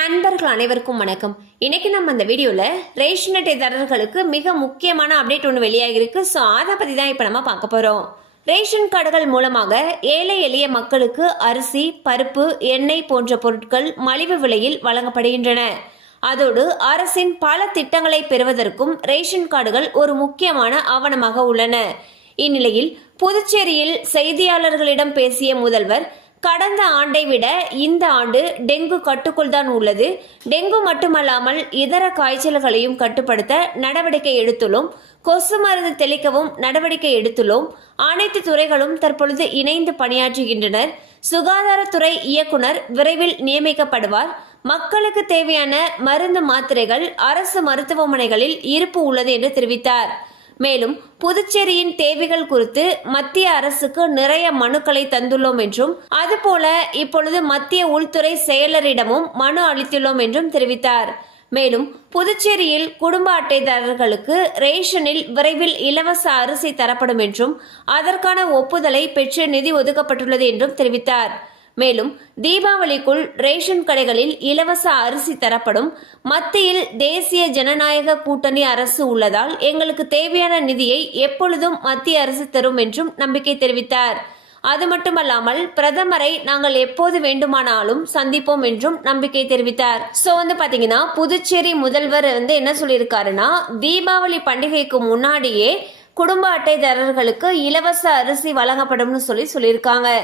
நண்பர்கள் அனைவருக்கும் வணக்கம் இன்னைக்கு நம்ம அந்த வீடியோவில் ரேஷன் அட்டைதாரர்களுக்கு மிக முக்கியமான அப்டேட் ஒன்று வெளியாகிருக்கு ஸோ அதை பற்றி தான் இப்போ நம்ம பார்க்க போகிறோம் ரேஷன் கார்டுகள் மூலமாக ஏழை எளிய மக்களுக்கு அரிசி பருப்பு எண்ணெய் போன்ற பொருட்கள் மலிவு விலையில் வழங்கப்படுகின்றன அதோடு அரசின் பல திட்டங்களை பெறுவதற்கும் ரேஷன் கார்டுகள் ஒரு முக்கியமான ஆவணமாக உள்ளன இந்நிலையில் புதுச்சேரியில் செய்தியாளர்களிடம் பேசிய முதல்வர் கடந்த ஆண்டை விட இந்த ஆண்டு டெங்கு கட்டுக்குள் தான் உள்ளது டெங்கு மட்டுமல்லாமல் இதர காய்ச்சல்களையும் கட்டுப்படுத்த நடவடிக்கை எடுத்துள்ளோம் கொசு மருந்து தெளிக்கவும் நடவடிக்கை எடுத்துள்ளோம் அனைத்து துறைகளும் தற்பொழுது இணைந்து பணியாற்றுகின்றனர் சுகாதாரத்துறை இயக்குனர் விரைவில் நியமிக்கப்படுவார் மக்களுக்கு தேவையான மருந்து மாத்திரைகள் அரசு மருத்துவமனைகளில் இருப்பு உள்ளது என்று தெரிவித்தார் மேலும் புதுச்சேரியின் தேவைகள் குறித்து மத்திய அரசுக்கு நிறைய மனுக்களை தந்துள்ளோம் என்றும் அதுபோல இப்பொழுது மத்திய உள்துறை செயலரிடமும் மனு அளித்துள்ளோம் என்றும் தெரிவித்தார் மேலும் புதுச்சேரியில் குடும்ப அட்டைதாரர்களுக்கு ரேஷனில் விரைவில் இலவச அரிசி தரப்படும் என்றும் அதற்கான ஒப்புதலை பெற்று நிதி ஒதுக்கப்பட்டுள்ளது என்றும் தெரிவித்தார் மேலும் தீபாவளிக்குள் ரேஷன் கடைகளில் இலவச அரிசி தரப்படும் மத்தியில் தேசிய ஜனநாயக கூட்டணி அரசு உள்ளதால் எங்களுக்கு தேவையான நிதியை எப்பொழுதும் மத்திய அரசு தரும் என்றும் நம்பிக்கை தெரிவித்தார் அது மட்டுமல்லாமல் பிரதமரை நாங்கள் எப்போது வேண்டுமானாலும் சந்திப்போம் என்றும் நம்பிக்கை தெரிவித்தார் ஸோ வந்து பார்த்தீங்கன்னா புதுச்சேரி முதல்வர் வந்து என்ன சொல்லியிருக்காருன்னா தீபாவளி பண்டிகைக்கு முன்னாடியே குடும்ப அட்டைதாரர்களுக்கு இலவச அரிசி வழங்கப்படும்னு சொல்லி சொல்லியிருக்காங்க